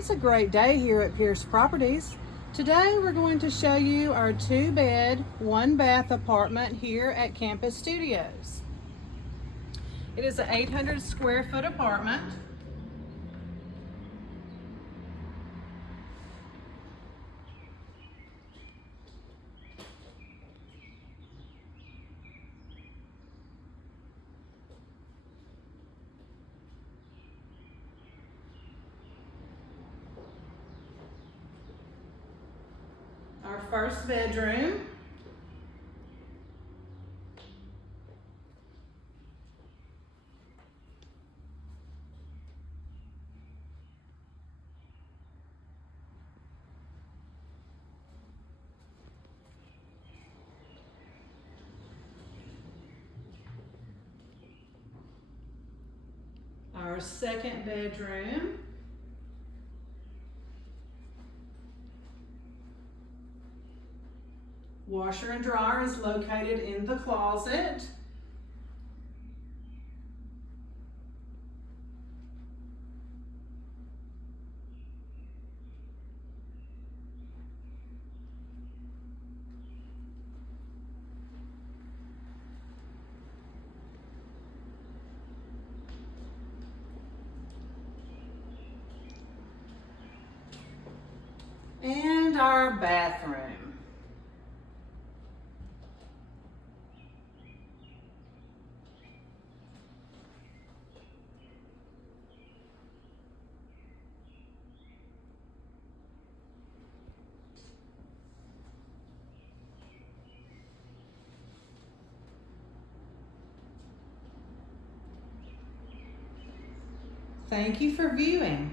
It's a great day here at Pierce Properties. Today we're going to show you our 2-bed, 1-bath apartment here at Campus Studios. It is an 800 square foot apartment. Our first bedroom. Our second bedroom. Washer and dryer is located in the closet. And our bathroom. Thank you for viewing.